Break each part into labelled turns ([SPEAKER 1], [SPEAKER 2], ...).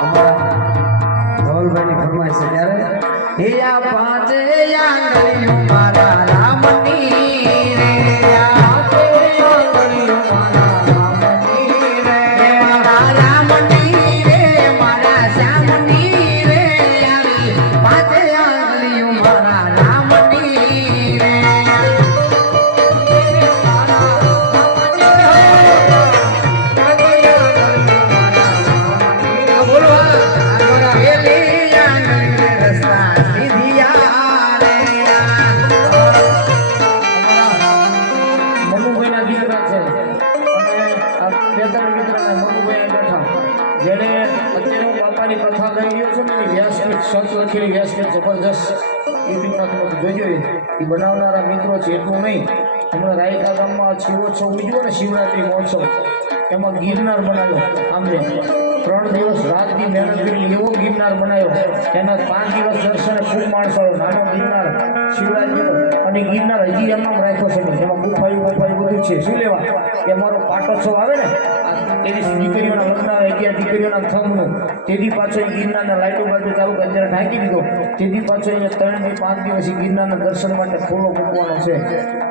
[SPEAKER 1] અમારા ધવલભાઈની ફરમાઈશ છે ત્યારે. પાંચે આંગળીઓ
[SPEAKER 2] વ્યાસપીઠ જબરજસ્ત યુટ્યુબમાં તમે જોજો એ એ બનાવનારા મિત્રો છે, એટલું નહીં. હમણાં રાયકા ગામમાં શિવોત્સવ ઉજવો ને શિવરાત્રી મહોત્સવ એમાં ગિરનાર બનાવ્યો આમને ત્રણ દિવસ રાતની મહેનત કરી એવો ગિરનાર બનાવ્યો એના પાંચ દિવસ દર્શને ખૂબ માણસો નાનો ગિરનાર શિવરાજનો અને ગિરનાર હજી એમ રાખ્યો છે. એમાં ગુફાયું ગુફાયું બધું છે. શું લેવા? કે અમારો પાટોત્સવ આવે ને તેની દીકરીઓના લગ્ન આવે અગિયાર દીકરીઓના થમનું તેથી પાછો એ ગિરનારના લાઇટો બાજુ ચાલુ અત્યારે ઢાંકી દીધો. તેથી પાછો અહીંયા ત્રણથી પાંચ દિવસ એ ગિરનારના દર્શન માટે ખોલો મૂકવાનો છે.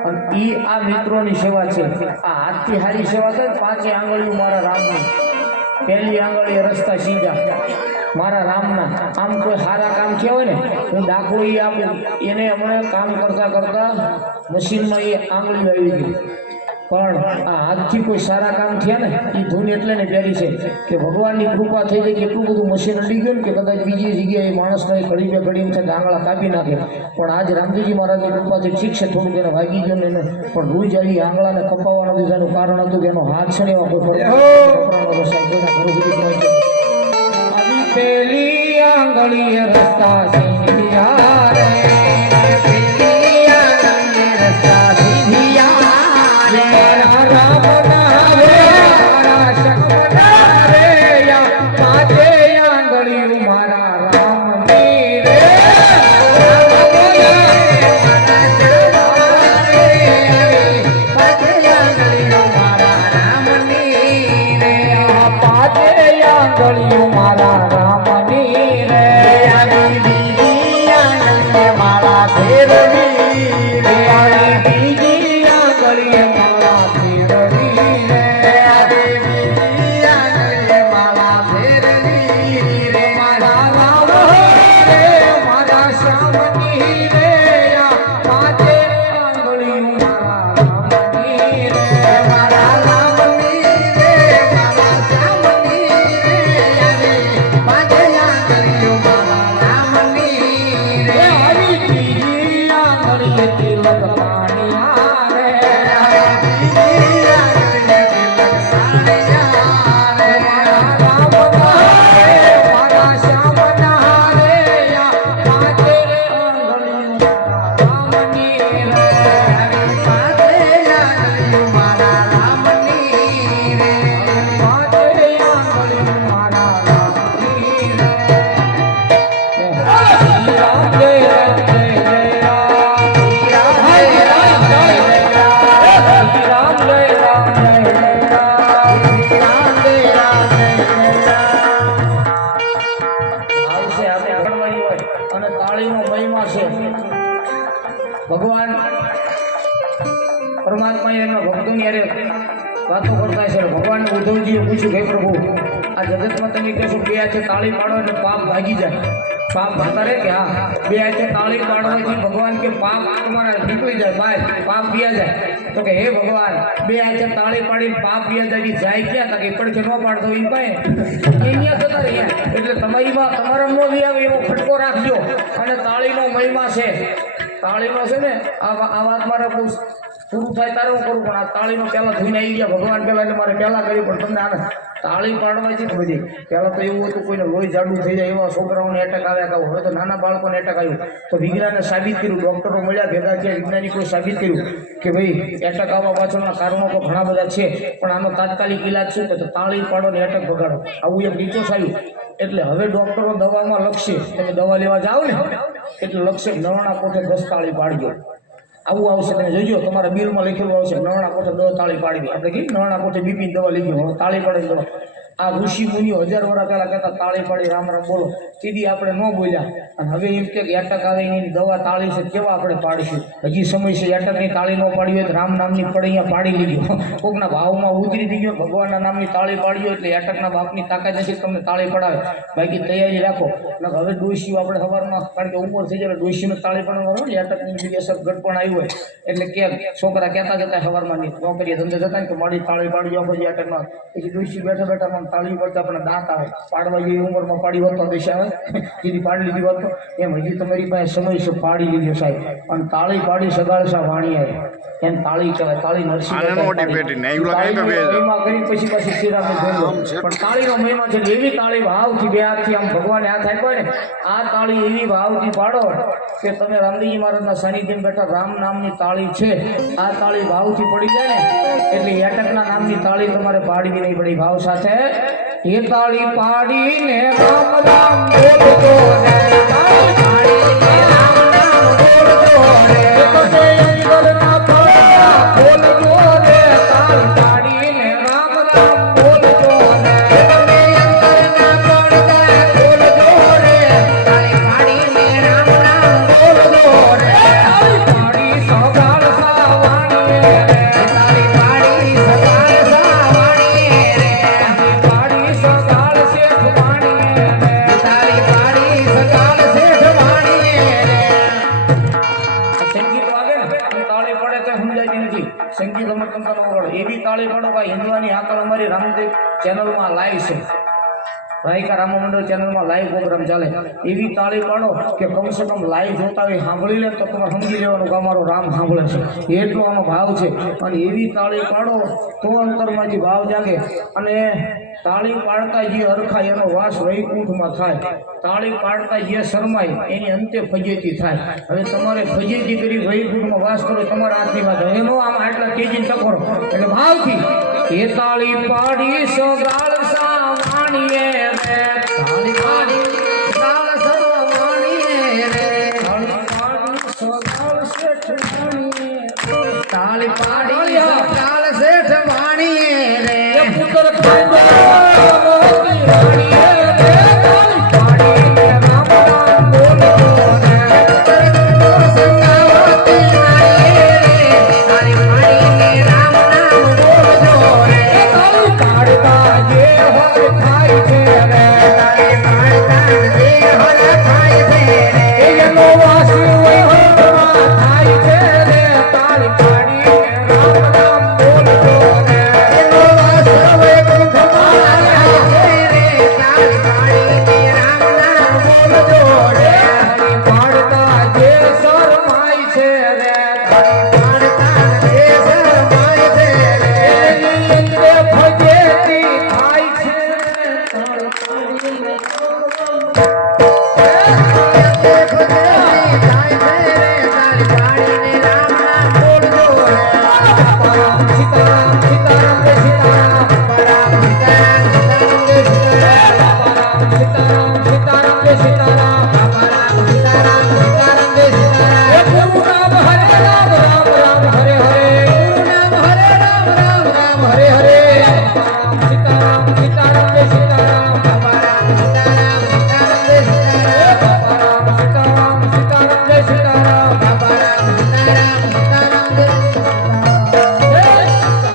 [SPEAKER 2] અને એ આ મિત્રોની સેવા છે. આ હાથથી હારી સેવા થાય પાંચે આંગળીઓ મારા રામની. પહેલી આંગળીએ રસ્તા સીધા. મારા રામના. આમ કોઈ સારા કામ કહેવાય ને, હું ડાકો એ આપું. એને હમણાં કામ કરતા કરતા મશીનમાં એ આંગળી આવી ગઈ. પણ આ હાથથી કોઈ સારા કામ થયા ને એ ધૂન એટલે ને પહેરી છે કે ભગવાનની કૃપા થઈ જાય કે એટલું બધું મશીન અડી ગયું કે કદાચ બીજી જગ્યાએ માણસને ઘડી બે ઘડી થાય આંગળા કાપી નાખે. પણ આજ રામજીજી મહારાજની કૃપાથી ઠીક છે થોડુંક એને વાગી ગયું ને એને પણ રોજ આવી આંગળાને કપાવવાનું દીધાનું કારણ હતું કે એનો હાથ છે ને એવા કોઈ. આવી પેલી આંગળીએ રસ્તા સીધ્યા રે. તિલક એમના ભક્તોની અરે વાતો કરતા છે ભગવાન ઉદ્ધવજીએ પૂછ્યું કે પ્રભુ, આ જગતમાં તમે કહેશો બે હાથે તાળી પાડો અને પાપ ભાગી જાય. પાપ ભાગતા રહે કે હા? બે હાથે તાળી પાડવાથી ભગવાન કે પાપ તમારા નીકળી જાય. બહાર પાપ પીયા જાય. તો કે, હે ભગવાન, બે હાથે તાળી પાડી પાપ પીયા જાય જાય ક્યાં? તકે પડખે ન પાડતો એ પાસે. અહીંયા જતા રહે એટલે તમારીમાં, તમારા બી આવે એવો ખટકો રાખજો. અને તાળીનો મહિમા છે. તાળીનો છે ને આ વાત મારા બહુ પૂરું થાય તારે હું કરું? પણ આ તાળીનો પહેલાં ધોઈને આવી ગયા. ભગવાન પહેલાં એટલે મારે પહેલા કર્યું, પણ તમને આને તાળી પાડવા જ બધી. પહેલાં તો એવું હતું, કોઈને લોહી જાડું થઈ જાય, એવા છોકરાઓને એટેક આવ્યા કાં હવે તો નાના બાળકોને એટેક આવ્યું. તો વિજ્ઞાને સાબિત કર્યું. ડૉક્ટરો મળ્યા, ભેગા થયા. વૈજ્ઞાનિકોએ સાબિત કર્યું કે ભાઈ એટેક આવવા પાછળના કારણો તો ઘણા બધા છે, પણ આનો તાત્કાલિક ઇલાજ કે તો તાળી પાડો ને એટેક ભગાડો આવું એક નીચો આવ્યું એટલે હવે ડૉક્ટરો દવામાં લખશે. તમે દવા લેવા જાઓ ને, એટલે લક્ષ્ય નવાણા પોતે દસ તાળી પાડજો. આવું આવશે તમે જોજો, તમારા બિલમાં લખેલું આવશે, નવાણા કોઠે દવા તાળી પાડવી. આપણે કહીએ નવાણા કોઠે બીપી દવા લીધી તાળી પાડે દવા આ ઋષિ મુનિઓ હજાર વર્ષ પહેલાં કહેતા, તાળી પાડી, રામ રામ બોલો. સીધી આપણે ન બોલ્યા. અને હવે એમ કે એટક આવે એની દવા તાળી છે, કેવા આપણે પાડીશું? હજી સમય છે એટકની તાળી ન પાડી હોય તો રામ નામની પડે અહીંયા પાડી લીધો. કોકના ભાવમાં ઉતરી ગયો, ભગવાનના નામની તાળી પાડ્યો એટલે એટકના બાપની તાકાત નથી તમને તાળી પડાવે. બાકી તૈયારી રાખો. અને હવે ડોશી આપણે સવારમાં, કારણ કે ઉંમર થઈ જાય એટલે ડોશીને તાળી પડવાનું હોય ને એટકની બીજી અસર ગટપણ આવી હોય. એટલે કે છોકરા કહેતા જતા સવારમાં નહીં નોકરીએ ધંધે જતા ને કે મારી તાળી પાડી આપો પછી એટકમાં પછી ડોશી બેઠા બેઠા આમ તાળી પડતા પણ દાંત આવે. પાડવા જેવી ઉંમરમાં પાડી હોત તો આવે જેથી પાડી લીધી હોત એમ હજી તમારી પાસે સમય છે પાડી લીધો સાહેબ. અને તાળી પાડી સગાડસા વાણી આવે એમ તાળી કહેવાય તાળી નરસિંહ કરી પછી પછી શ્રીરામે જોયું પણ તાળીનો મહિમા છે એવી તાળી ભાવથી બે હાથથી આમ ભગવાને હાથ આપ્યો ને આ તાળી એવી ભાવથી પાડો કે તમે રામદેવજી મહારાજના સાનિધ્યમાં બેઠા રામ નામની તાળી છે. આ તાળી ભાવથી પડી જાય ને એટલે એટકના નામની તાળી તમારે પાડવી નહીં પડી ભાવ સાથે એ તાળી પાડીને રામ રામ બોલતો ને. ભાઈ અમારી રામદેવ ચેનલમાં લાઈવ છે. રાયકા રામ મંડળ ચેનલમાં લાઈવ પ્રોગ્રામ ચાલે. એવી તાળી પાડો કે કમસે કમ લાઈવ જોતા હોય, સાંભળી લે તો તમે સમજી લેવાનું કે અમારો રામ સાંભળે છે. એટલો આનો ભાવ છે. અને એવી તાળી પાડો તો અંતરમાંથી ભાવ જાગે. અને તાળી પાડતા જે હરખાય એનો વાસ વૈકુંઠમાં થાય. તાળી પાડતા જે શરમાય, એની અંતે ફજેતી થાય. હવે તમારે ફજેતી કરી વૈકુંઠમાં વાસ કરો, તમારા હવે એનો આમ આટલા તેજી ટકોરો. એટલે ભાવથી એ તાળી પાડી સોગાળ સા વાણીએ રે.